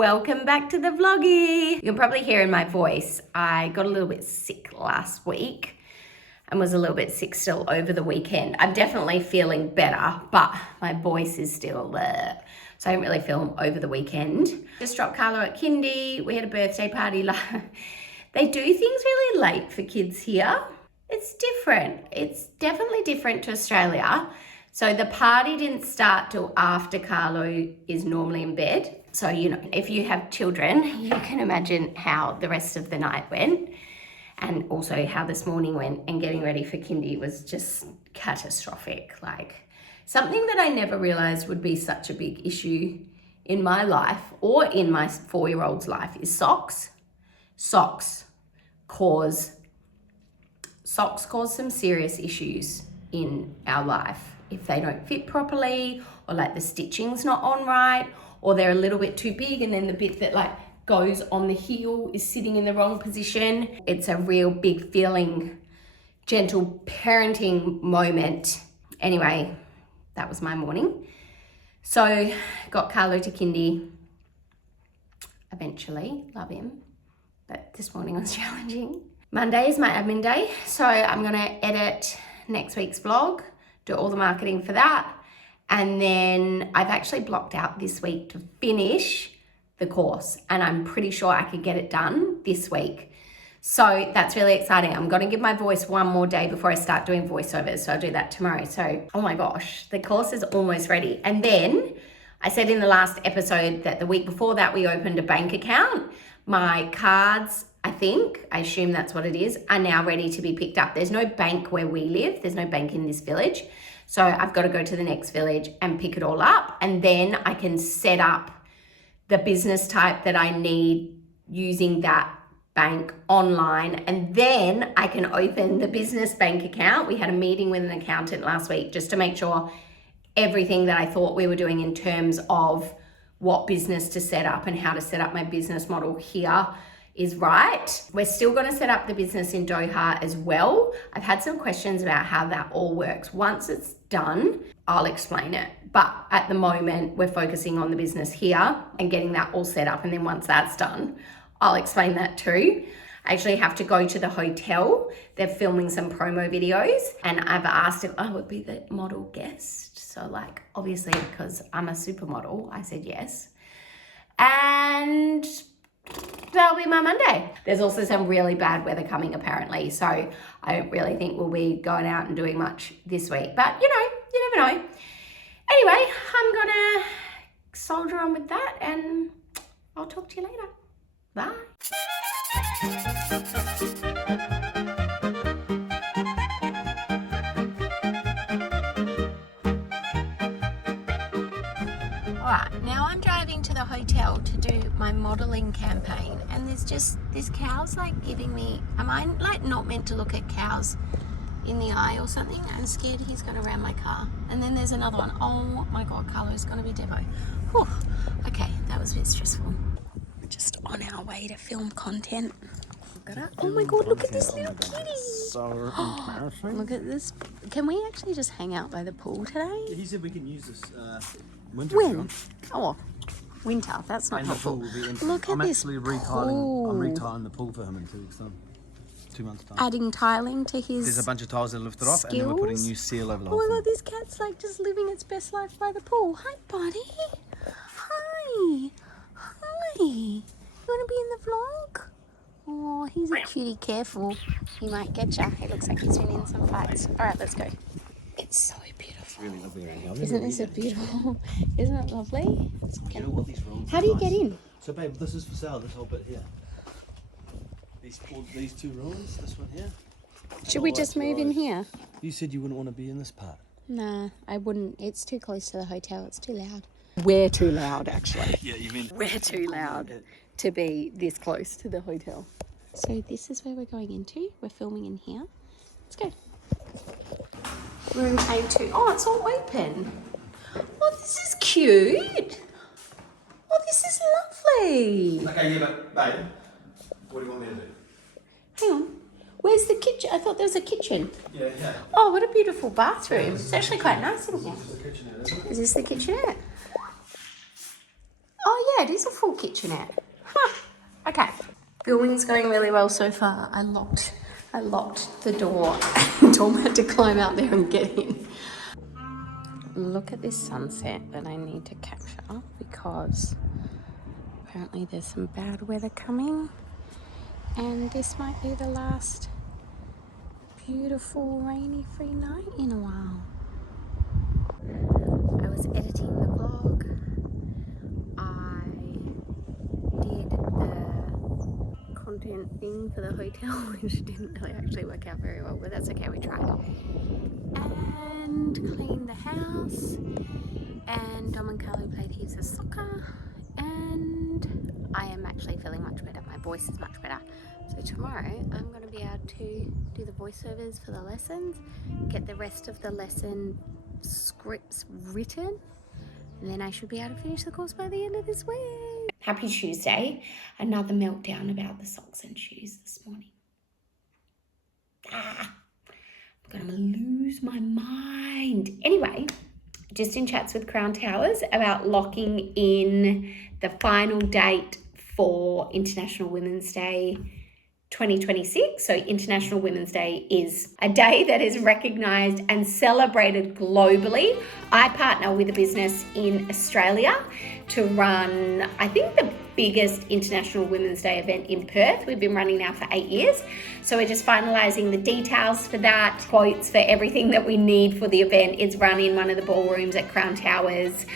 welcome back to the vloggy. You can probably hear in my voice, I got a little bit sick last week and was a little bit sick still over the weekend. I'm definitely feeling better, but my voice is still there. So I didn't really film over the weekend. Just dropped Carlo at kindy. We had a birthday party. They do things really late for kids here. It's different. It's definitely different to Australia. So the party didn't start till after Carlo is normally in bed. So, you know, if you have children, you can imagine how the rest of the night went and also how this morning went, and getting ready for kindy was just catastrophic. Like something that I never realized would be such a big issue in my life or in my 4-year-old's life is socks. Socks cause some serious issues in our life. If they don't fit properly, or like the stitching's not on right, or they're a little bit too big and then the bit that like goes on the heel is sitting in the wrong position. It's a real big feeling, gentle parenting moment. Anyway, that was my morning. So got Carlo to kindy eventually, love him. But this morning was challenging. Monday is my admin day. So I'm gonna edit next week's vlog, do all the marketing for that. And then I've actually blocked out this week to finish the course, and I'm pretty sure I could get it done this week. So that's really exciting. I'm gonna give my voice one more day before I start doing voiceovers. So I'll do that tomorrow. So, oh my gosh, the course is almost ready. And then I said in the last episode that the week before that we opened a bank account. My cards, I assume that's what it is, are now ready to be picked up. There's no bank where we live. There's no bank in this village. So I've got to go to the next village and pick it all up. And then I can set up the business type that I need using that bank online. And then I can open the business bank account. We had a meeting with an accountant last week just to make sure everything that I thought we were doing in terms of what business to set up and how to set up my business model here is right. We're still going to set up the business in Doha as well. I've had some questions about how that all works. Once it's done, I'll explain it. But at the moment, we're focusing on the business here and getting that all set up. And then once that's done, I'll explain that too. I actually have to go to the hotel. They're filming some promo videos, and I've asked if I would be the model guest. So like, obviously, because I'm a supermodel, I said yes. And that'll be my Monday. There's also some really bad weather coming apparently, so I don't really think we'll be going out and doing much this week, but you know, you never know. Anyway, I'm gonna soldier on with that and I'll talk to you later. Bye. Alright, now I'm driving to the hotel to do my modelling campaign, and there's just, this cow's like giving me, am I like not meant to look at cows in the eye or something? I'm scared he's going to ram my car. And then there's another one. Oh my god, Carlo's going to be Devo. Whew. Okay, that was a bit stressful. We're just on our way to film content. Oh my god, look at this little kitty. So embarrassing. Look at this. Can we actually just hang out by the pool today? He said we can use this winter. When? Oh, winter. That's not and helpful. The pool will be empty. Look at I'm this actually pool. I'm retiling the pool for him in 2 weeks time. 2 months time. Adding tiling to his There's a bunch of tiles that are lifted off, and then we're putting new seal over the Oh whole my thing. god, this cat's like just living its best life by the pool. Hi, buddy. Hi. Hi. You want to be in the vlog? Oh, he's a cutie. Careful. He might get ya. It looks like he's been in some fights. All right, let's go. It's so beautiful. Really lovely around here. Isn't this a beautiful? Isn't it lovely? Do you know what these rooms How do you get in? So, babe, this is for sale. This whole bit here. These 2 rooms. This one here. Should we just move in here? You said you wouldn't want to be in this part. Nah, I wouldn't. It's too close to the hotel. It's too loud. We're too loud, actually. Yeah, you mean We're too loud to be this close to the hotel. So this is where we're going into. We're filming in here. Let's go. Room A2. Oh, it's all open. Oh, this is cute. Oh, this is lovely. Okay, yeah, but babe, what do you want me to do? Hang on. Where's the kitchen? I thought there was a kitchen. Yeah. Oh, what a beautiful bathroom. It's actually quite nice in here. This is the kitchenette, isn't it? Is this the kitchenette? Oh yeah, it is a full kitchenette. Huh. Okay. Filming's going really well so far. I locked the door and Tom had to climb out there and get in. Look at this sunset that I need to capture because apparently there's some bad weather coming and this might be the last beautiful rainy free night in a while. I was editing the vlog. I did the content thing for the hotel, which didn't really actually work out very well, but that's okay, we tried. And cleaned the house, and Dom and Carlo played heaps of soccer, and I am actually feeling much better. My voice is much better. So tomorrow I'm going to be able to do the voiceovers for the lessons, get the rest of the lesson scripts written, and then I should be able to finish the course by the end of this week. Happy Tuesday. Another meltdown about the socks and shoes this morning. I'm gonna lose my mind. Anyway, just in chats with Crown Towers about locking in the final date for International Women's Day 2026. So International Women's Day is a day that is recognised and celebrated globally. I partner with a business in Australia to run, I think, the biggest International Women's Day event in Perth. We've been running now for 8 years. So we're just finalising the details for that, quotes for everything that we need for the event. It's run in one of the ballrooms at Crown Towers,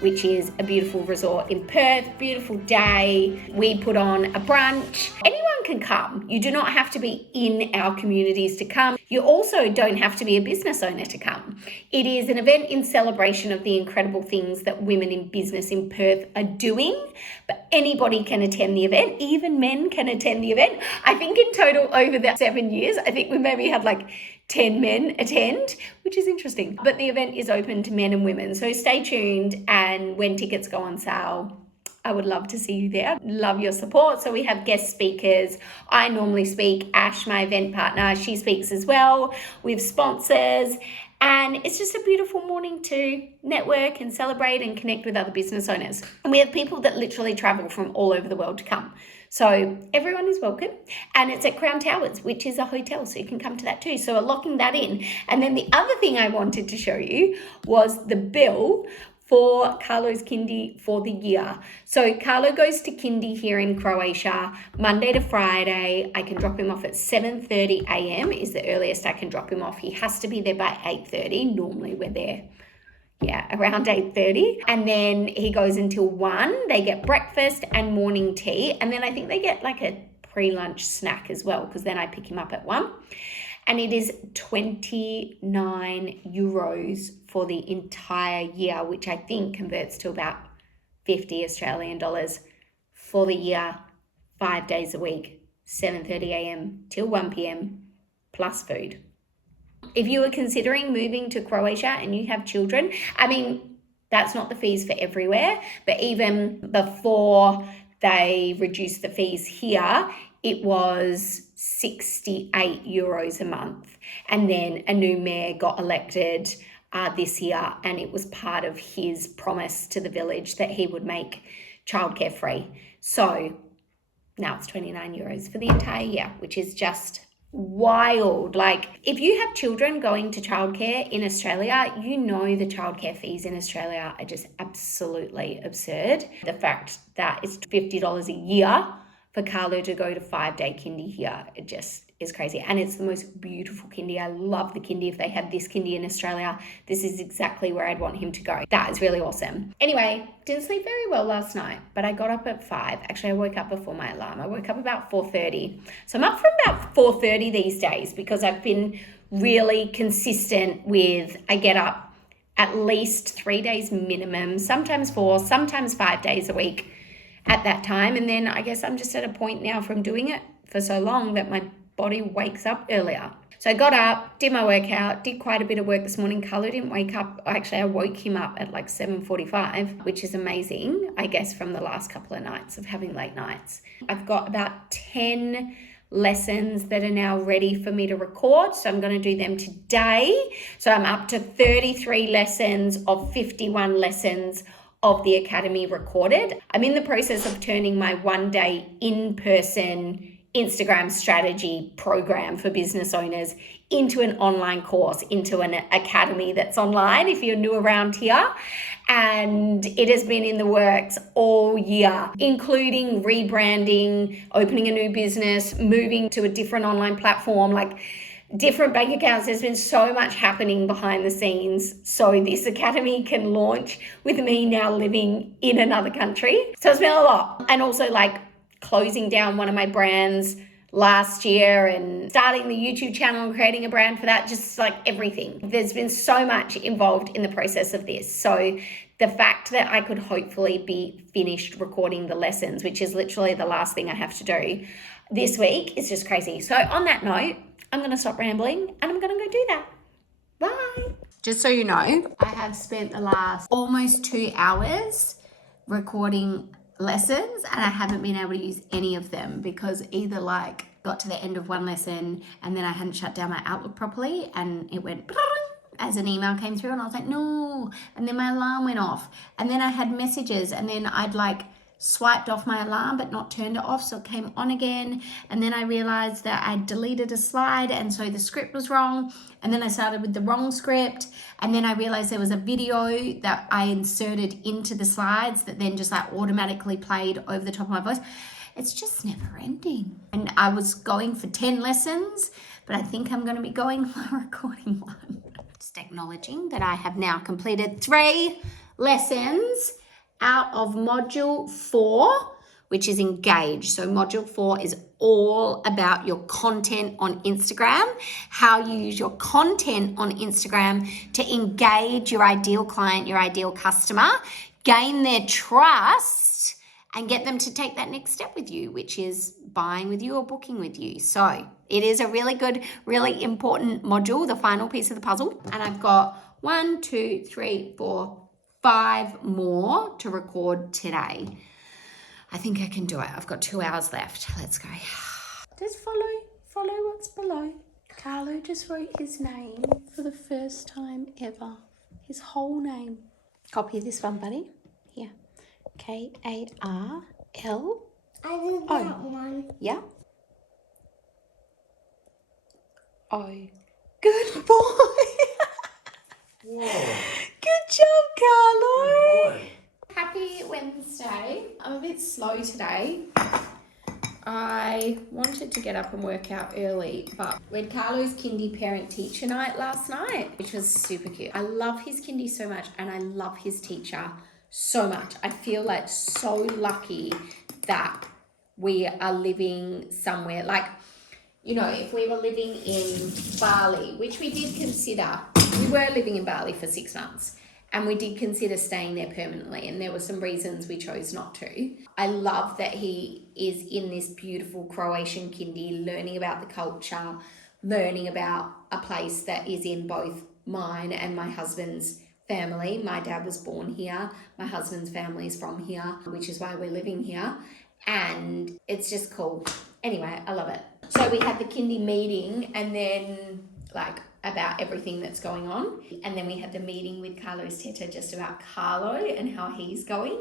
which is a beautiful resort in Perth. Beautiful day. We put on a brunch. Anyone can come. You do not have to be in our communities to come. You also don't have to be a business owner to come. It is an event in celebration of the incredible things that women in business in Perth are doing, but anybody can attend the event. Even men can attend the event. I think in total over the 7 years, I think we maybe had like 10 men attend, which is interesting. But the event is open to men and women. So stay tuned, and when tickets go on sale, I would love to see you there. Love your support. So we have guest speakers. I normally speak. Ash, my event partner, she speaks as well. We have sponsors. And it's just a beautiful morning to network and celebrate and connect with other business owners. And we have people that literally travel from all over the world to come. So everyone is welcome. And it's at Crown Towers, which is a hotel. So you can come to that too. So we're locking that in. And then the other thing I wanted to show you was the bill for Carlo's kindy for the year. So Carlo goes to kindy here in Croatia, Monday to Friday. I can drop him off at 7:30 a.m. is the earliest I can drop him off. He has to be there by 8:30. Normally we're there, around 8:30. And then he goes until 1. They get breakfast and morning tea. And then I think they get like a pre-lunch snack as well, because then I pick him up at 1. And it is 29 euros for the entire year, which I think converts to about 50 Australian dollars for the year, 5 days a week, 7:30 a.m. till 1 p.m. plus food. If you are considering moving to Croatia and you have children, I mean, that's not the fees for everywhere, but even before they reduced the fees here, it was 68 euros a month. And then a new mayor got elected this year, and it was part of his promise to the village that he would make childcare free. So now it's 29 euros for the entire year, which is just wild. Like, if you have children going to childcare in Australia, you know the childcare fees in Australia are just absolutely absurd. The fact that it's $50 a year for Carlo to go to 5-day kindy here, it just is crazy. And it's the most beautiful kindy. I love the kindy. If they had this kindy in Australia, this is exactly where I'd want him to go. That is really awesome. Anyway, didn't sleep very well last night, but I got up at 5. Actually, I woke up before my alarm. I woke up about 4:30. So I'm up from about 4:30 these days because I've been really consistent with, I get up at least 3 days minimum, sometimes 4, sometimes 5 days a week at that time. And then I guess I'm just at a point now from doing it for so long that my body wakes up earlier. So I got up, did my workout, did quite a bit of work this morning. Carlo didn't wake up. Actually, I woke him up at like 7:45, which is amazing, I guess, from the last couple of nights of having late nights. I've got about 10 lessons that are now ready for me to record. So I'm going to do them today. So I'm up to 33 lessons of 51 lessons of the academy recorded. I'm in the process of turning my 1-day in-person Instagram strategy program for business owners into an online course, into an academy that's online if you're new around here. And it has been in the works all year, including rebranding, opening a new business, moving to a different online platform, like different bank accounts. There's been so much happening behind the scenes so this academy can launch with me now living in another country. So it's been a lot. And also like closing down one of my brands last year and starting the YouTube channel and creating a brand for that, just like everything. There's been so much involved in the process of this. So the fact that I could hopefully be finished recording the lessons, which is literally the last thing I have to do this week, is just crazy. So on that note, I'm going to stop rambling and I'm going to go do that. Bye. Just so you know, I have spent the last almost 2 hours recording lessons and I haven't been able to use any of them because either like got to the end of one lesson and then I hadn't shut down my Outlook properly and it went as an email came through and I was like, no. And then my alarm went off and then I had messages and then I'd like swiped off my alarm but not turned it off, so it came on again. And then I realized that I deleted a slide and so the script was wrong, and then I started with the wrong script, and then I realized there was a video that I inserted into the slides that then just like automatically played over the top of my voice. It's just never ending. And I was going for 10 lessons, but I think I'm going to be going for recording one. Just acknowledging that I have now completed 3 lessons out of module 4, which is engage. So module 4 is all about your content on Instagram, how you use your content on Instagram to engage your ideal client, your ideal customer, gain their trust, and get them to take that next step with you, which is buying with you or booking with you. So it is a really good, really important module, the final piece of the puzzle. And I've got 1, 2, 3, 4, 5 more to record today. I think I can do it. I've got 2 hours left. Let's go. Just follow what's below. Carlo just wrote his name for the first time ever. His whole name. Copy this one, buddy. Here. K-A-R-L. I did that one. Yeah. Oh. Good boy. Whoa. Good job, Carlo. Good boy. Happy Wednesday. I'm a bit slow today. I wanted to get up and work out early, but we had Carlo's kindy parent-teacher night last night, which was super cute. I love his kindy so much and I love his teacher so much. I feel like so lucky that we are living somewhere like, you know, if we were living in Bali, which we did consider, we were living in Bali for 6 months and we did consider staying there permanently, and there were some reasons we chose not to. I love that he is in this beautiful Croatian kindy, learning about the culture, learning about a place that is in both mine and my husband's family. My dad was born here. My husband's family is from here, which is why we're living here. And it's just cool. Anyway, I love it. So we had the kindy meeting and then like about everything that's going on. And then we had the meeting with Carlo's teta just about Carlo and how he's going.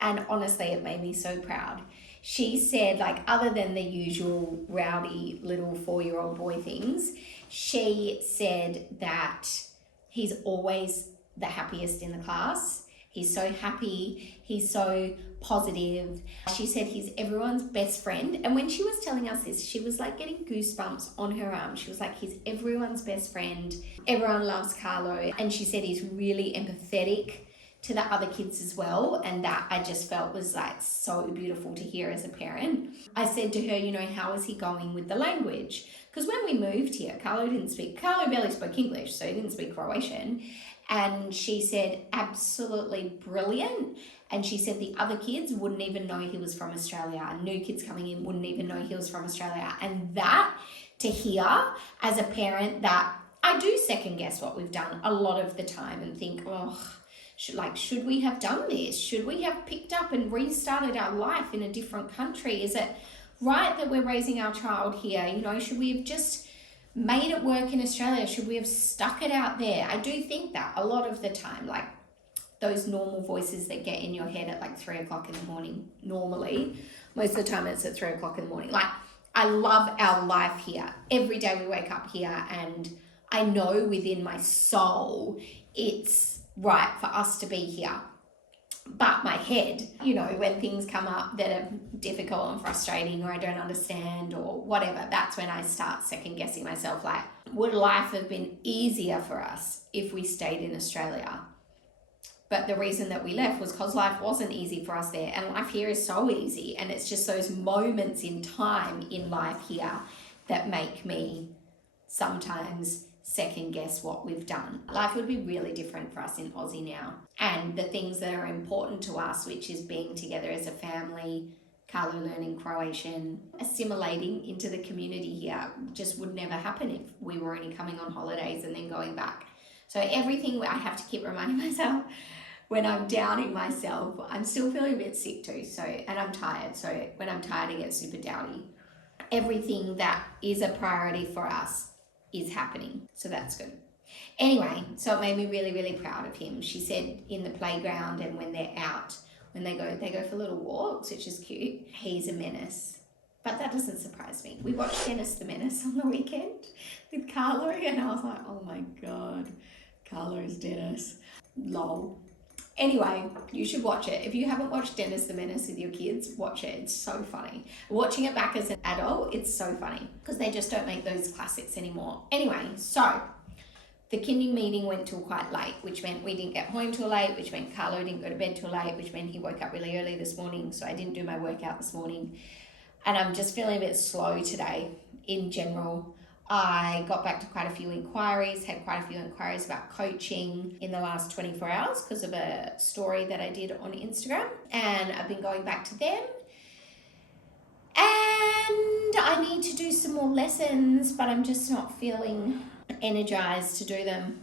And honestly, it made me so proud. She said, like, other than the usual rowdy little 4-year-old boy things, she said that he's always the happiest in the class. He's so happy. He's so positive. She said he's everyone's best friend. And when she was telling us this, she was like getting goosebumps on her arm. She was like, he's everyone's best friend. Everyone loves Carlo. And she said he's really empathetic to the other kids as well. And that I just felt was like so beautiful to hear as a parent. I said to her, you know, how is he going with the language? Because when we moved here, Carlo barely spoke English, so he didn't speak Croatian. And she said, absolutely brilliant. And she said the other kids wouldn't even know he was from Australia. New kids coming in wouldn't even know he was from Australia. And that, to hear as a parent, that I do second guess what we've done a lot of the time and think, oh, should we have done this? Should we have picked up and restarted our life in a different country? Is it right that we're raising our child here? You know, should we have just made it work in Australia? Should we have stuck it out there? I do think that a lot of the time, like, those normal voices that get in your head at like 3 o'clock in the morning. Normally, most of the time it's at 3 o'clock in the morning. Like, I love our life here. Every day we wake up here, and I know within my soul it's right for us to be here. But my head, you know, when things come up that are difficult and frustrating, or I don't understand or whatever, that's when I start second guessing myself. Like, would life have been easier for us if we stayed in Australia? But the reason that we left was because life wasn't easy for us there, and life here is so easy. And it's just those moments in time in life here that make me sometimes second guess what we've done. Life would be really different for us in Aussie now. And the things that are important to us, which is being together as a family, Carlo learning Croatian, assimilating into the community here, just would never happen if we were only coming on holidays and then going back. So everything I have to keep reminding myself when I'm downing myself. I'm still feeling a bit sick too, and I'm tired. So when I'm tired, I get super downy. Everything that is a priority for us is happening. So that's good. Anyway, so it made me really, really proud of him. She said in the playground and when they're out, when they go for little walks, which is cute, he's a menace. But that doesn't surprise me. We watched Dennis the Menace on the weekend with Carlo, and I was like, oh my God, Carlo's Dennis. Lol. Anyway, you should watch it. If you haven't watched Dennis the Menace with your kids, watch it. It's so funny. Watching it back as an adult, it's so funny because they just don't make those classics anymore. Anyway, so the kindy meeting went till quite late, which meant we didn't get home till late, which meant Carlo didn't go to bed till late, which meant he woke up really early this morning, so I didn't do my workout this morning. And I'm just feeling a bit slow today in general. I got back to quite a few inquiries, had quite a few inquiries about coaching in the last 24 hours because of a story that I did on Instagram. And I've been going back to them. And I need to do some more lessons, but I'm just not feeling energized to do them.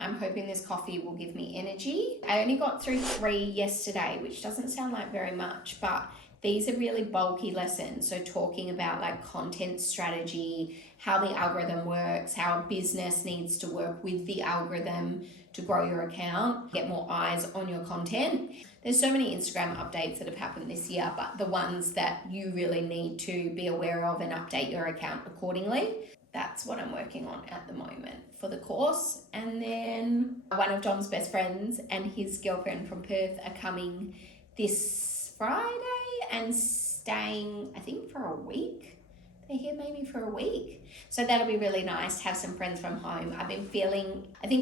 I'm hoping this coffee will give me energy. I only got through 3 yesterday, which doesn't sound like very much, but these are really bulky lessons. So talking about like content strategy, how the algorithm works, how a business needs to work with the algorithm to grow your account, get more eyes on your content. There's so many Instagram updates that have happened this year, but the ones that you really need to be aware of and update your account accordingly, that's what I'm working on at the moment for the course. And then one of Dom's best friends and his girlfriend from Perth are coming this Friday and staying, I think, for a week. They're here maybe for a week. So that'll be really nice to have some friends from home. I think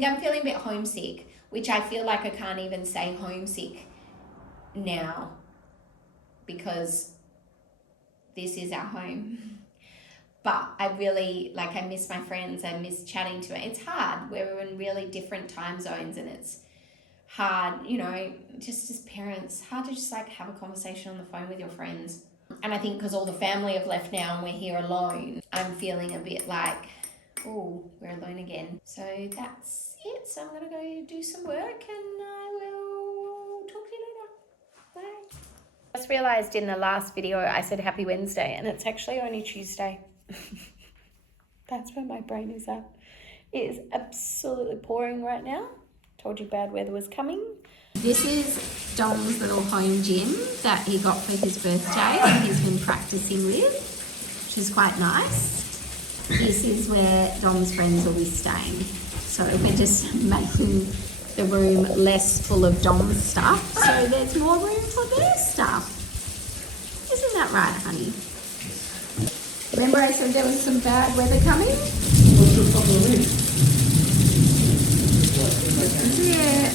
I'm feeling a bit homesick, which I feel like I can't even say homesick now because this is our home. But I really, I miss my friends. I miss chatting to it. It's hard. We're in really different time zones, and it's hard, just as parents, hard to just have a conversation on the phone with your friends. And I think because all the family have left now and we're here alone, I'm feeling a bit like, oh, we're alone again. So that's it. So I'm going to go do some work, and I will talk to you later. Bye. I just realised in the last video I said happy Wednesday, and it's actually only Tuesday. That's where my brain is at. It is absolutely pouring right now. Told you bad weather was coming. This is Dom's little home gym that he got for his birthday and he's been practicing with, which is quite nice. This is where Dom's friends will be staying. So we're just making the room less full of Dom's stuff, so there's more room for their stuff. Isn't that right, honey? Remember I said there was some bad weather coming? Yeah.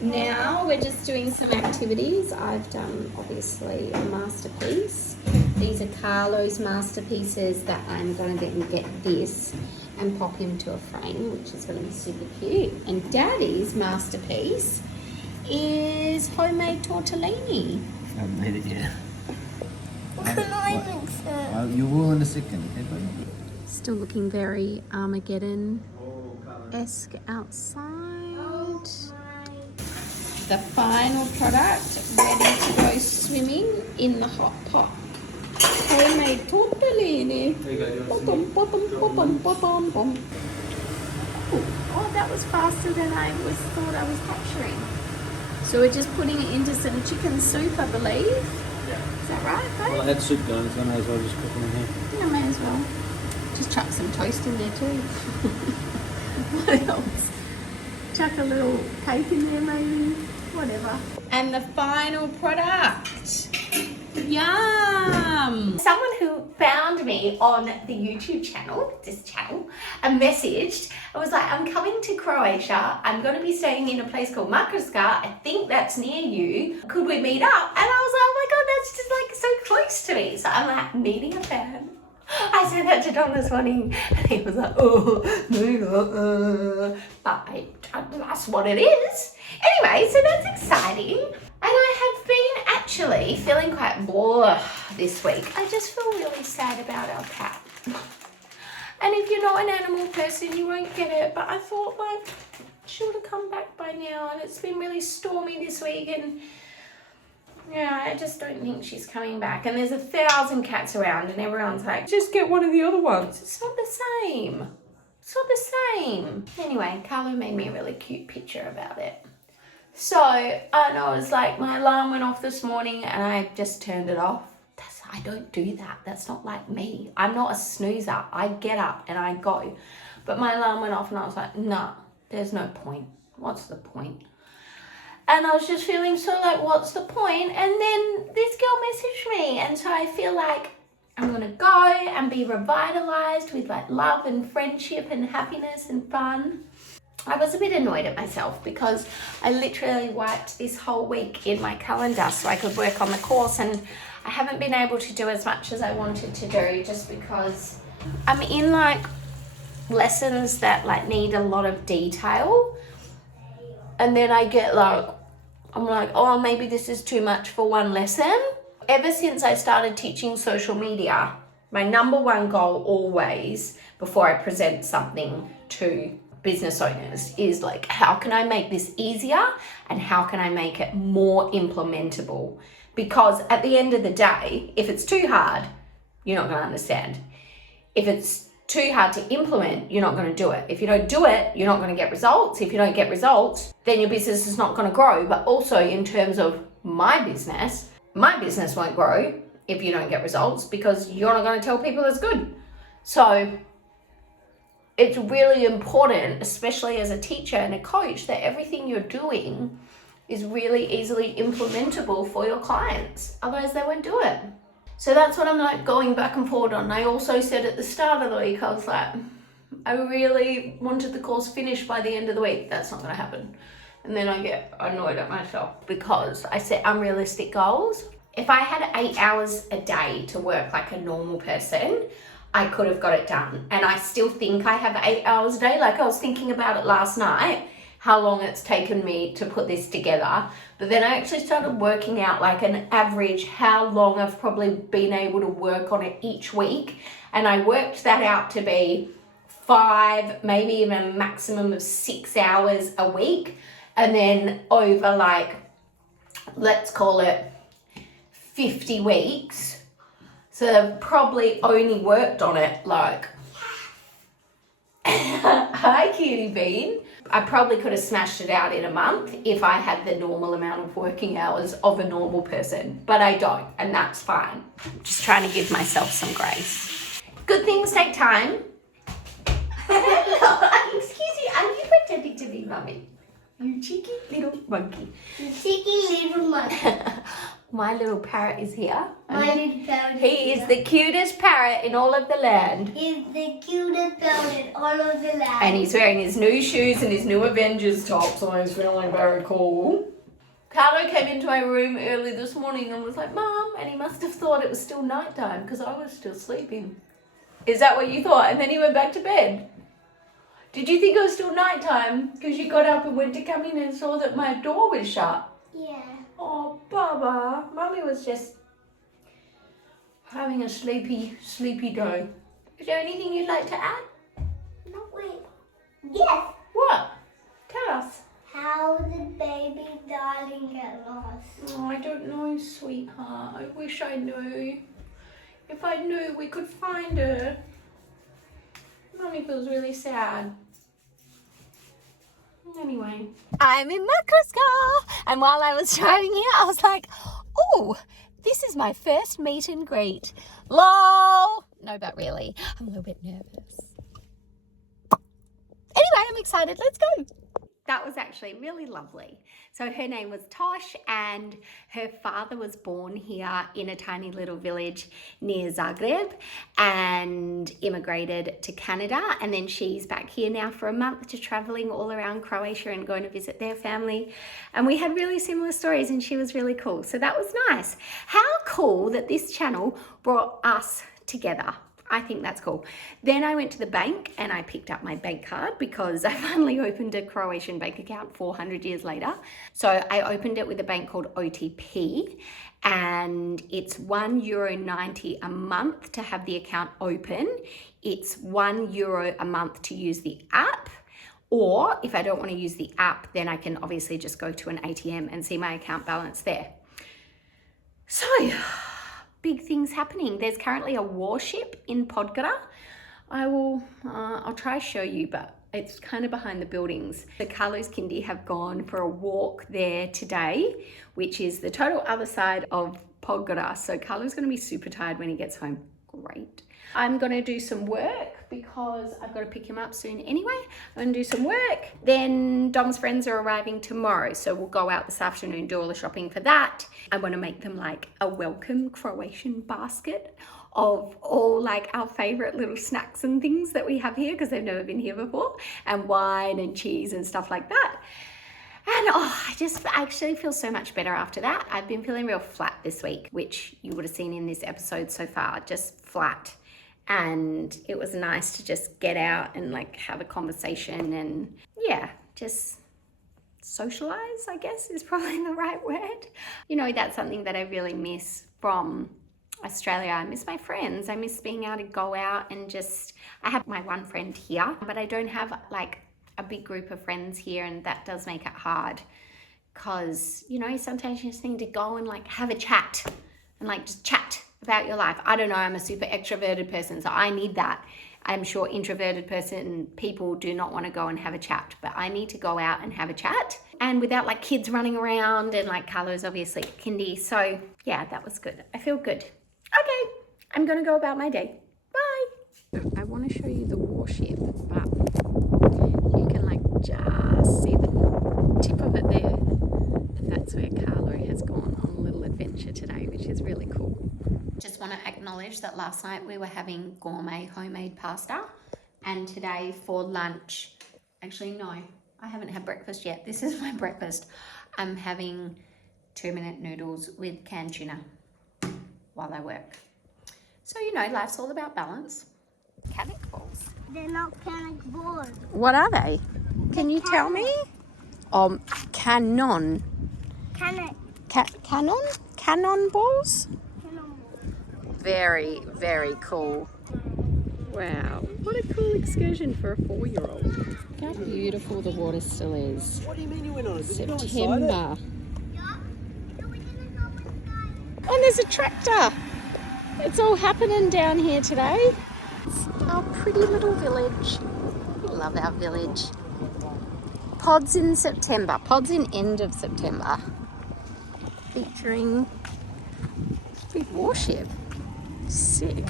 Now we're just doing some activities. I've done obviously a masterpiece. These are Carlo's masterpieces that I'm going to then get this and pop him to a frame, which is going to be super cute. And Daddy's masterpiece is homemade tortellini. I haven't made it yet. What can I mix it? You will in a second, okay, buddy? Still looking very Armageddon-esque outside. The final product ready to go swimming in the hot pot. Homemade tortellini. Bum, bum, bum, bum, bum, bum, bum. Oh, that was faster than I thought I was capturing. So we're just putting it into some chicken soup, I believe. Yeah. Is that right, babe? Well, I had soup going, so I may as well just cook them in here. Yeah, may as well. Just chuck some toast in there too. What else? Chuck a little cake in there maybe. Whatever. And the final product. Yum! Someone who found me on the YouTube channel, this channel, and messaged and was like, I'm coming to Croatia. I'm going to be staying in a place called Makarska. I think that's near you. Could we meet up? And I was like, oh my God, that's just like so close to me. So I'm like, meeting a fan. I said that to Tom this morning and he was like, oh, no, but that's what it is. Anyway, so that's exciting. And I have been actually feeling quite bored this week. I just feel really sad about our cat. And if you're not an animal person, you won't get it. But I thought, like, she would have come back by now. And it's been really stormy this week. And yeah, I just don't think she's coming back. And there's 1,000 cats around and everyone's like, just get one of the other ones. It's not the same. It's not the same. Anyway, Carlo made me a really cute picture about it. So, and I was like, my alarm went off this morning and I just turned it off. I don't do that. That's not like me. I'm not a snoozer. I get up and I go. But my alarm went off and I was like, nah, there's no point. What's the point? And I was just feeling so like, what's the point? And then this girl messaged me. And so I feel like I'm going to go and be revitalized with like love and friendship and happiness and fun. I was a bit annoyed at myself because I literally wiped this whole week in my calendar so I could work on the course, and I haven't been able to do as much as I wanted to do just because I'm in like lessons that like need a lot of detail, and then I get like, I'm like, oh, maybe this is too much for one lesson. Ever since I started teaching social media, my number one goal always before I present something to business owners is like, how can I make this easier and how can I make it more implementable? Because at the end of the day, if it's too hard, you're not going to understand. If it's too hard to implement, you're not going to do it. If you don't do it, you're not going to get results. If you don't get results, then your business is not going to grow. But also in terms of my business won't grow if you don't get results because you're not going to tell people it's good. So it's really important, especially as a teacher and a coach, that everything you're doing is really easily implementable for your clients. Otherwise they won't do it. So that's what I'm like going back and forward on. I also said at the start of the week, I was like, I really wanted the course finished by the end of the week. That's not going to happen. And then I get annoyed at myself because I set unrealistic goals. If I had 8 hours a day to work like a normal person, I could have got it done. And I still think I have 8 hours a day. Like I was thinking about it last night, how long it's taken me to put this together. But then I actually started working out like an average, how long I've probably been able to work on it each week. And I worked that out to be 5, maybe even a maximum of 6 hours a week. And then over like, let's call it 50 weeks. So I've probably only worked on it like, hi cutie bean. I probably could have smashed it out in a month if I had the normal amount of working hours of a normal person, but I don't, and that's fine. I'm just trying to give myself some grace. Good things take time. Excuse you, are you pretending to be mummy? You cheeky little monkey. You cheeky little monkey. My little parrot is here. My little parrot He is the cutest parrot in all of the land. He's the cutest parrot in all of the land. And he's wearing his new shoes and his new Avengers top, so he's feeling very cool. Carlo came into my room early this morning and was like, Mom, and he must have thought it was still nighttime because I was still sleeping. Is that what you thought? And then he went back to bed. Did you think it was still nighttime because you got up and went to come in and saw that my door was shut? Yeah. Oh, Baba, Mummy was just having a sleepy day. Is there anything you'd like to add? No, wait. Yes. What? Tell us. How did baby darling get lost? Oh, I don't know, sweetheart. I wish I knew. If I knew, we could find her. Mummy feels really sad. Anyway, I'm in Macca's car, and while I was driving here, I was like, oh, this is my first meet and greet. Lol. No, but really, I'm a little bit nervous. Anyway, I'm excited. Let's go. That was actually really lovely. So her name was Tosh, and her father was born here in a tiny little village near Zagreb and immigrated to Canada. And then she's back here now for a month, just traveling all around Croatia and going to visit their family. And we had really similar stories, and she was really cool. So that was nice. How cool that this channel brought us together. I think that's cool. Then I went to the bank and I picked up my bank card because I finally opened a Croatian bank account 400 years later. So I opened it with a bank called OTP, and it's €1.90 a month to have the account open. It's €1 a month to use the app. Or if I don't want to use the app, then I can obviously just go to an ATM and see my account balance there. So, big things happening. There's currently a warship in Podgora. I'll try to show you, but it's kind of behind the buildings. The Carlos Kindy have gone for a walk there today, which is the total other side of Podgora. So Carlo's going to be super tired when he gets home. Great. I'm going to do some work because I've got to pick him up soon anyway. I'm going to do some work. Then Dom's friends are arriving tomorrow, so we'll go out this afternoon, do all the shopping for that. I want to make them like a welcome Croatian basket of all like our favorite little snacks and things that we have here because they've never been here before, and wine and cheese and stuff like that. And I actually feel so much better after that. I've been feeling real flat this week, which you would have seen in this episode so far, just flat. And it was nice to just get out and like have a conversation and yeah, just socialize, I guess is probably the right word. You know, that's something that I really miss from Australia. I miss my friends. I miss being able to go out and just, I have my one friend here, but I don't have like a big group of friends here, and that does make it hard because, you know, sometimes you just need to go and like have a chat and like just chat about your life. I don't know, I'm a super extroverted person, so I need that. I'm sure introverted people do not want to go and have a chat, but I need to go out and have a chat, and without like kids running around, and like Carlo's obviously kindy. So yeah, that was good. I feel good. Okay, I'm gonna go about my day. Bye. I want to show you the warship, but you can like just see the tip of it there. That's where Carlo has gone on a little adventure today, which is really cool. Just want to acknowledge that last night we were having gourmet homemade pasta, and today for lunch, actually no, I haven't had breakfast yet. This is my breakfast. I'm having 2-minute noodles with canned tuna while I work. So, you know, life's all about balance. Canic balls. They're not canic balls. What are they? Can you tell me? Cannon. Cannon? Cannon balls? Very, very cool. Wow, what a cool excursion for a 4-year-old. Look how beautiful the water still is. What do you mean you went on it? September. And there's a tractor. It's all happening down here today. It's our pretty little village. We love our village. Pods in September. Pods in end of September. Featuring big warship. Sick.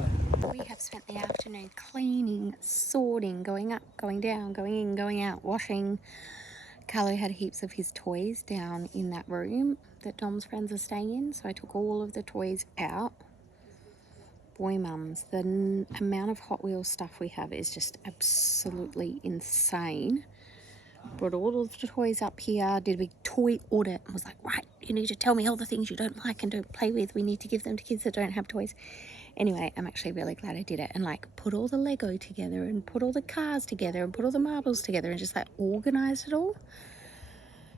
We have spent the afternoon cleaning, sorting, going up, going down, going in, going out, washing. Carlo had heaps of his toys down in that room that Dom's friends are staying in, so I took all of the toys out. Boy mums, the amount of Hot Wheels stuff we have is just absolutely insane. Brought all of the toys up here, did a big toy audit, and was like, right, you need to tell me all the things you don't like and don't play with. We need to give them to kids that don't have toys. Anyway, I'm actually really glad I did it, and like put all the Lego together and put all the cars together and put all the marbles together and just like organized it all.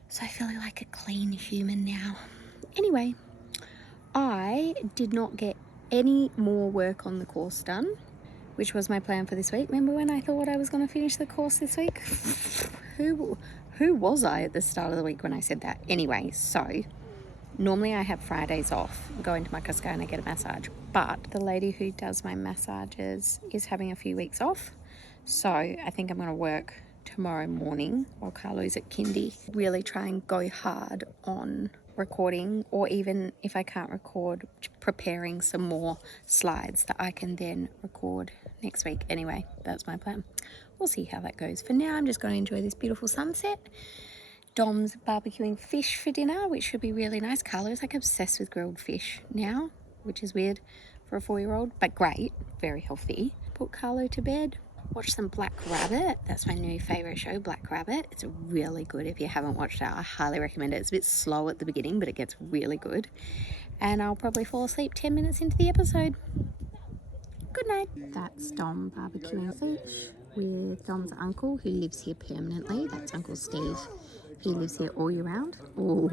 So I feel like a clean human now. Anyway, I did not get any more work on the course done, which was my plan for this week. Remember when I thought I was going to finish the course this week? Who was I at the start of the week when I said that? Anyway, so normally I have Fridays off, go into my Costco and I get a massage, but the lady who does my massages is having a few weeks off, so I think I'm going to work tomorrow morning while Carlo's at kindy. Really try and go hard on recording, or even if I can't record, preparing some more slides that I can then record next week. Anyway, that's my plan. We'll see how that goes. For now, I'm just going to enjoy this beautiful sunset. Dom's barbecuing fish for dinner, which should be really nice. Carlo's like obsessed with grilled fish now, which is weird for a 4-year-old, but great, very healthy. Put Carlo to bed. Watch some Black Rabbit. That's my new favourite show, Black Rabbit. It's really good. If you haven't watched it, I highly recommend it. It's a bit slow at the beginning, but it gets really good. And I'll probably fall asleep 10 minutes into the episode. Good night. That's Dom barbecuing fish with Dom's uncle, who lives here permanently. That's Uncle Steve. He lives here all year round. Oh,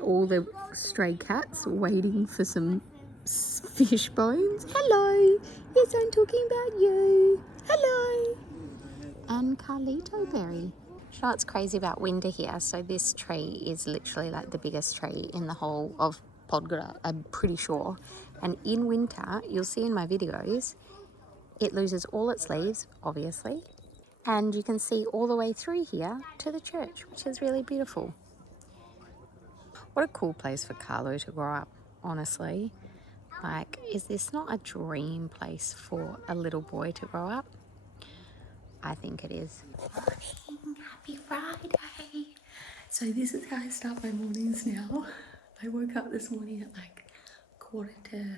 all the stray cats waiting for some fish bones. Hello. Yes, I'm talking about you. Hello. And Carlito Berry. Sure, it's crazy about winter here. So this tree is literally like the biggest tree in the whole of Podgora, I'm pretty sure. And in winter, you'll see in my videos, it loses all its leaves, obviously. And you can see all the way through here to the church, which is really beautiful. What a cool place for Carlo to grow up, honestly. Like, is this not a dream place for a little boy to grow up? I think it is. Morning, happy Friday. So this is how I start my mornings now. I woke up this morning at like 4:45.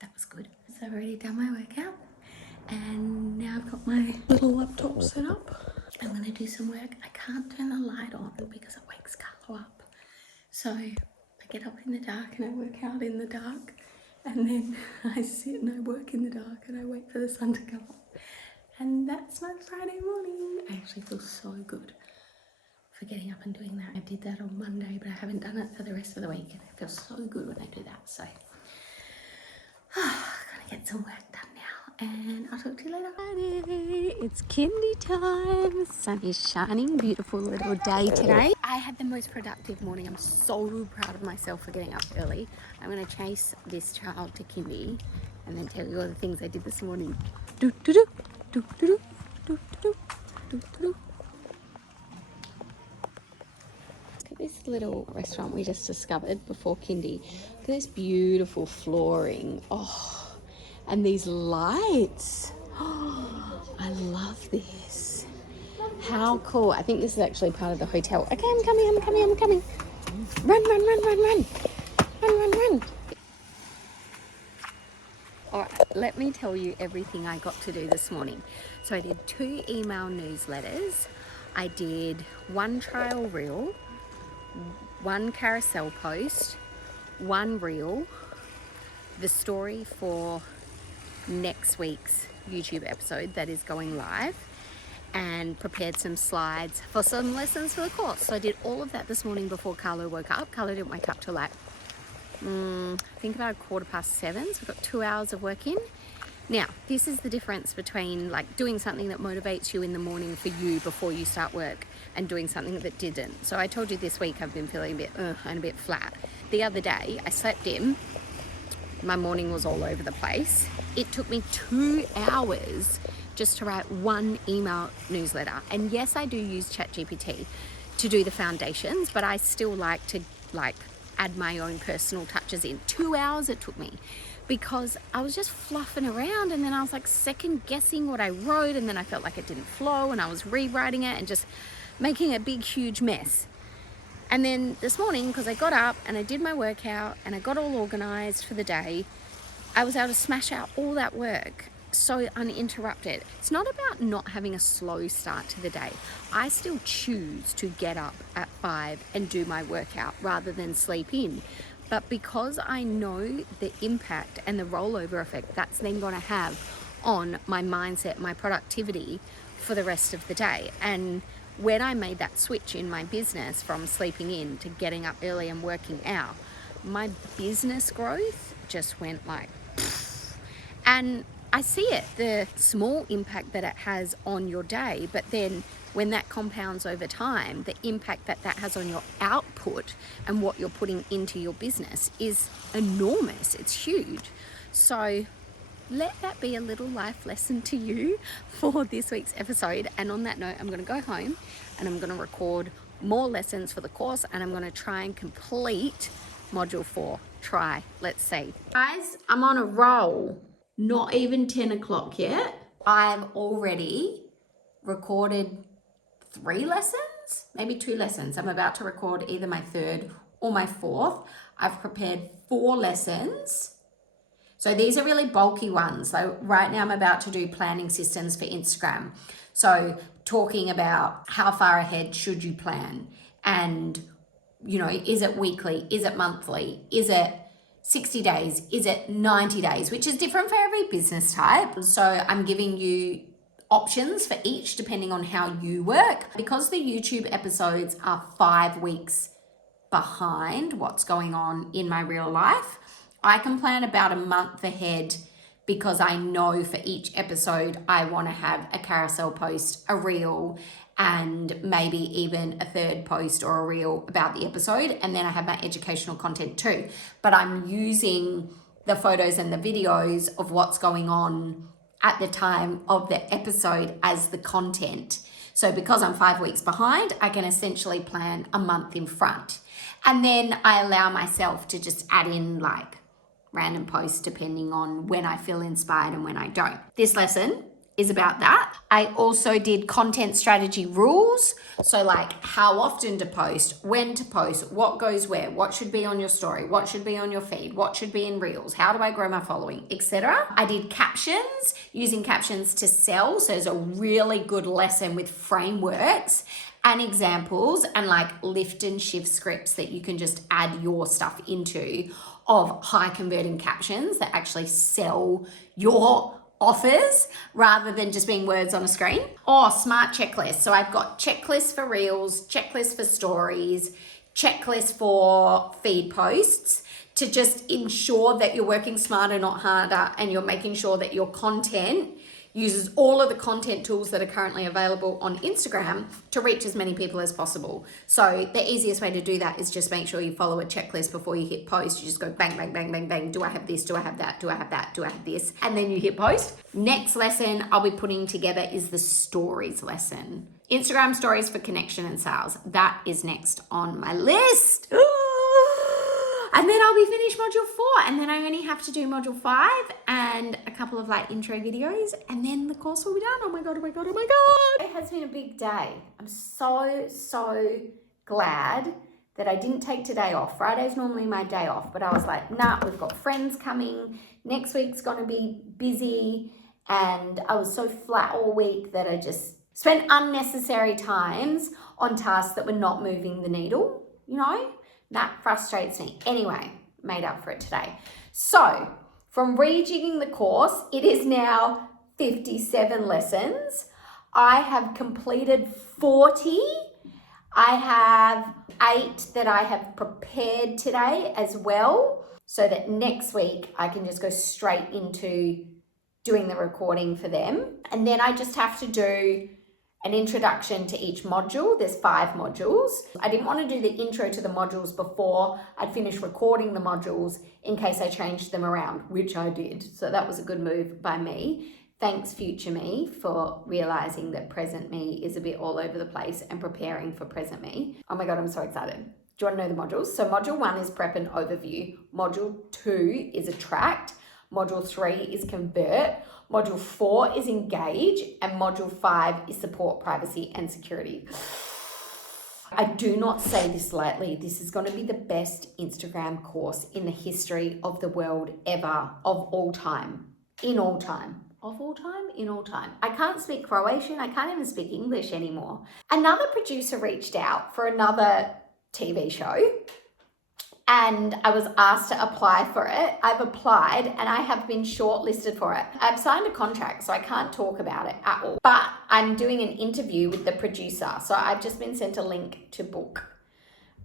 That was good. So I've already done my workout. And now I've got my little laptop set up. I'm gonna do some work. I can't turn the light on because it wakes Carlo up. So I get up in the dark and I work out in the dark. And then I sit and I work in the dark and I wait for the sun to come up. And that's my Friday morning. I actually feel so good for getting up and doing that. I did that on Monday, but I haven't done it for the rest of the week. And I feel so good when I do that. So gotta get some work done now. And I'll talk to you later. Friday, it's kindy time. The sun is shining. Beautiful little day today. I had the most productive morning. I'm so proud of myself for getting up early. I'm going to chase this child to kindy and then tell you all the things I did this morning. Do, do, do, do, do, do, do, do, do, do. Look at this little restaurant we just discovered before kindy. Look at this beautiful flooring. Oh, and these lights. Oh, I love this. How cool. I think this is actually part of the hotel. Okay, I'm coming. Run. Run. All right, let me tell you everything I got to do this morning. So I did 2 email newsletters. I did 1 trial reel, 1 carousel post, 1 reel, the story for next week's YouTube episode that is going live, and prepared some slides for some lessons for the course. So I did all of that this morning before Carlo woke up. Carlo didn't wake up till like, I think about 7:15. So we've got 2 hours of work in. Now, this is the difference between like doing something that motivates you in the morning for you before you start work and doing something that didn't. So I told you this week I've been feeling a bit and a bit flat. The other day I slept in. My morning was all over the place. It took me 2 hours just to write 1 email newsletter. And yes, I do use ChatGPT to do the foundations, but I still like to add my own personal touches in. 2 hours it took me because I was just fluffing around, and then I was like second guessing what I wrote, and then I felt like it didn't flow, and I was rewriting it and just making a big, huge mess. And then this morning, because I got up and I did my workout and I got all organized for the day, I was able to smash out all that work so uninterrupted. It's not about not having a slow start to the day. I still choose to get up at 5 and do my workout rather than sleep in. But because I know the impact and the rollover effect that's then going to have on my mindset, my productivity for the rest of the day. And when I made that switch in my business from sleeping in to getting up early and working out, my business growth just went like, and I see it, the small impact that it has on your day, but then when that compounds over time, the impact that that has on your output and what you're putting into your business is enormous. It's huge. So let that be a little life lesson to you for this week's episode. And on that note, I'm going to go home and I'm going to record more lessons for the course, and I'm going to try and complete module 4. Let's see. Guys, I'm on a roll. Not even 10 o'clock yet. I've already recorded 3 lessons, maybe 2 lessons. I'm about to record either my 3rd or my 4th. I've prepared 4 lessons. So these are really bulky ones. So right now I'm about to do planning systems for Instagram. So talking about how far ahead should you plan, and you know, is it weekly? Is it monthly? Is it 60 days? Is it 90 days? Which is different for every business type. So I'm giving you options for each depending on how you work. Because the YouTube episodes are 5 weeks behind what's going on in my real life, I can plan about a month ahead, because I know for each episode I want to have a carousel post, a reel, and maybe even a 3rd post or a reel about the episode. And then I have my educational content too. But I'm using the photos and the videos of what's going on at the time of the episode as the content. So because I'm 5 weeks behind, I can essentially plan a month in front. And then I allow myself to just add in like random posts depending on when I feel inspired and when I don't. This lesson is about that. I also did content strategy rules. So like how often to post, when to post, what goes where, what should be on your story, what should be on your feed, what should be in reels, how do I grow my following, etc. I did captions, using captions to sell. So there's a really good lesson with frameworks and examples and like lift and shift scripts that you can just add your stuff into, of high converting captions that actually sell your offers rather than just being words on a screen. Or smart checklists. So I've got checklists for reels, checklists for stories, checklists for feed posts, to just ensure that you're working smarter, not harder, and you're making sure that your content uses all of the content tools that are currently available on Instagram to reach as many people as possible. So the easiest way to do that is just make sure you follow a checklist before you hit post. You just go bang, bang, bang, bang, bang. Do I have this? Do I have that? Do I have that? Do I have this? And then you hit post. Next lesson I'll be putting together is the stories lesson. Instagram stories for connection and sales. That is next on my list. And then I'll be finished module 4, and then I only have to do module 5 and a couple of like intro videos, and then the course will be done. Oh my God, oh my God, oh my God. It has been a big day. I'm so glad that I didn't take today off. Friday's normally my day off, but I was like, nah, we've got friends coming. Next week's gonna be busy. And I was so flat all week that I just spent unnecessary times on tasks that were not moving the needle, you know? That frustrates me. Anyway, made up for it today. So from rejigging the course, it is now 57 lessons. I have completed 40. I have 8 that I have prepared today as well, so that next week I can just go straight into doing the recording for them. And then I just have to do an introduction to each module. There's 5 modules. I didn't want to do the intro to the modules before I'd finished recording the modules in case I changed them around, which I did. So that was a good move by me. Thanks, future me, for realizing that present me is a bit all over the place and preparing for present me. Oh my God, I'm so excited. Do you want to know the modules? So module 1 is prep and overview. Module 2 is attract. Module 3 is convert. Module 4 is engage, and module 5 is support, privacy, and security. I do not say this lightly. This is going to be the best Instagram course in the history of the world ever, of all time, in all time. Of all time, in all time. I can't speak Croatian. I can't even speak English anymore. Another producer reached out for another TV show, and I was asked to apply for it. I've applied and I have been shortlisted for it. I've signed a contract, so I can't talk about it at all. But I'm doing an interview with the producer. So I've just been sent a link to book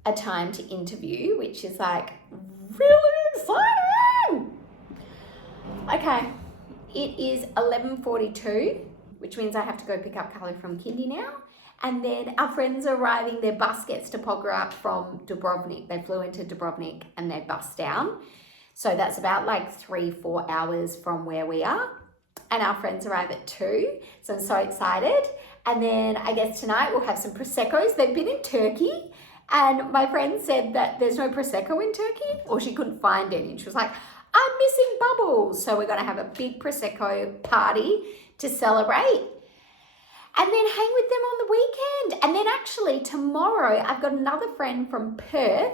a time to interview, which is like really exciting. Okay, it is 11:42, which means I have to go pick up Carly from kindy now. And then our friends are arriving. Their bus gets to Pograd from Dubrovnik. They flew into Dubrovnik and their bus down. So that's about like 3-4 hours from where we are. And our friends arrive at 2. So I'm so excited. And then I guess tonight we'll have some Prosecco's. They've been in Turkey. And my friend said that there's no Prosecco in Turkey, or she couldn't find any. And she was like, I'm missing bubbles. So we're going to have a big Prosecco party to celebrate. And then hang with them on the weekend. And then actually tomorrow, I've got another friend from Perth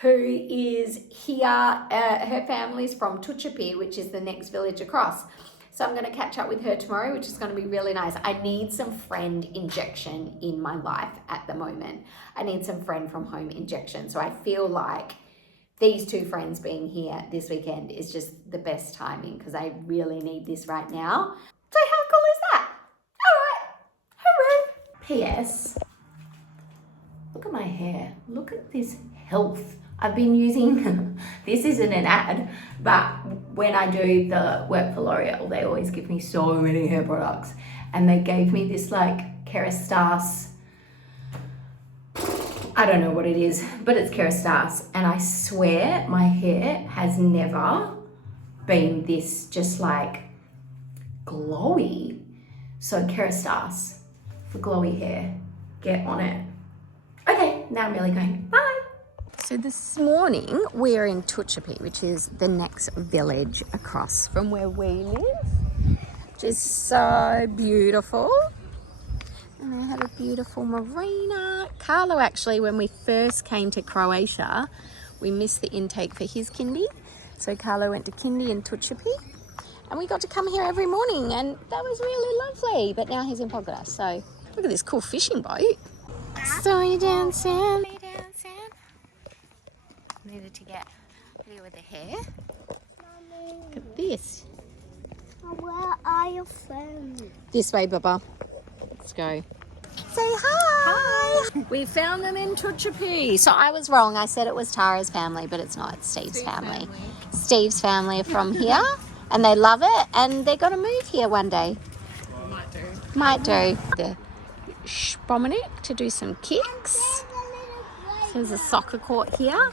who is here. Her family's from Tuchapi, which is the next village across. So I'm going to catch up with her tomorrow, which is going to be really nice. I need some friend injection in my life at the moment. I need some friend from home injection. So I feel like these 2 friends being here this weekend is just the best timing because I really need this right now. So how cool is that? P.S. Look at my hair. Look at this health. I've been using, this isn't an ad, but when I do the work for L'Oreal, they always give me so many hair products. And they gave me this like Kerastase, I don't know what it is, but it's Kerastase. And I swear my hair has never been this just like glowy. So Kerastase for glowy hair, get on it. Okay, now I'm really going, bye. So this morning we're in Tuchapi, which is the next village across from where we live, which is so beautiful. And they have a beautiful marina. Carlo actually, when we first came to Croatia, we missed the intake for his kindy. So Carlo went to kindy in Tuchapi. And we got to come here every morning and that was really lovely. But now he's in Pogoda, so look at this cool fishing boat. So you dancing? Needed to get here with the hair. Look at this. Where are your friends? This way, Baba. Let's go. Say hi. Hi. We found them in Tuchapi. So I was wrong. I said it was Tara's family, but it's not. It's Steve's family. Steve's family are from here. And they love it, and they're going to move here one day. Might do. The Spomenik to do some kicks. So there's a soccer court here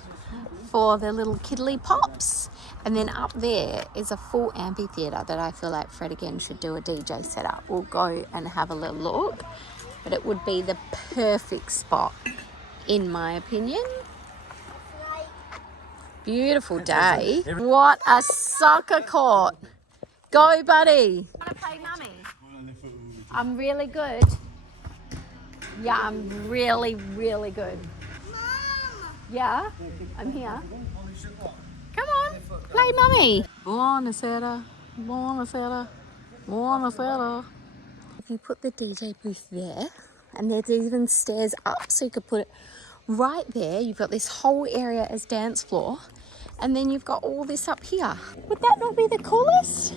for the little kiddly pops. And then up there is a full amphitheatre that I feel like Fred again should do a DJ setup. We'll go and have a little look. But it would be the perfect spot, in my opinion. Beautiful day. What a soccer court. Go, buddy. Want to play mummy? I'm really good. Yeah, I'm really, really good. Yeah, I'm here. Come on, play mummy. Buonasera, buonasera, buonasera. If you put the DJ booth there, and there's even stairs up, so you could put it right there. You've got this whole area as dance floor. And then you've got all this up here. Would that not be the coolest?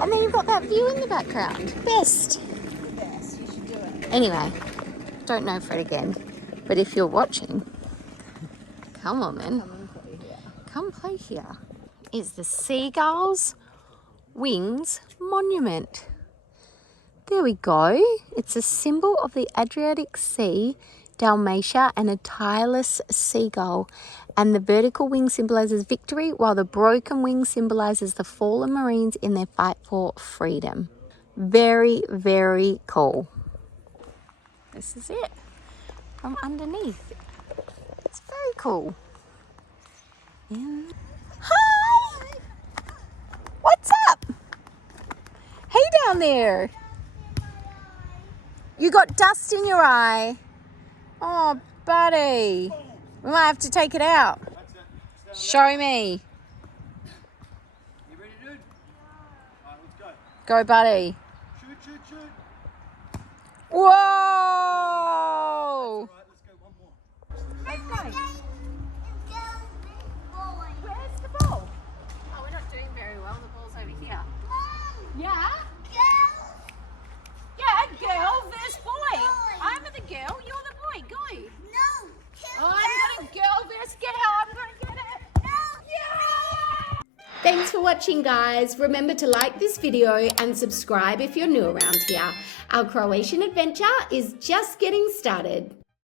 And then you've got that view in the background. Best. Best, you should do it. Anyway, don't know Fred again. But if you're watching, come on then. Come play here. It's the Seagulls Wings Monument. There we go. It's a symbol of the Adriatic Sea, Dalmatia, and a tireless seagull. And the vertical wing symbolizes victory, while the broken wing symbolizes the fallen Marines in their fight for freedom. Very, very cool. This is it from underneath. It's very cool. Yeah. Hi! What's up? Hey down there. You got dust in your eye. Oh, buddy. We might have to take it out. Show me. You ready, dude? Alright, let's go. Go, buddy. Shoot, shoot, shoot. Whoa! Alright, let's go one more. Let's go. Where's the ball? Oh, we're not doing very well. The ball's over here. Yeah? Yeah, girl versus boy. I'm the girl, you're the boy. Go. No. I'm gonna girl versus girl. I'm gonna get it. Yeah! Thanks for watching, guys. Remember to like this video and subscribe if you're new around here. Our Croatian adventure is just getting started.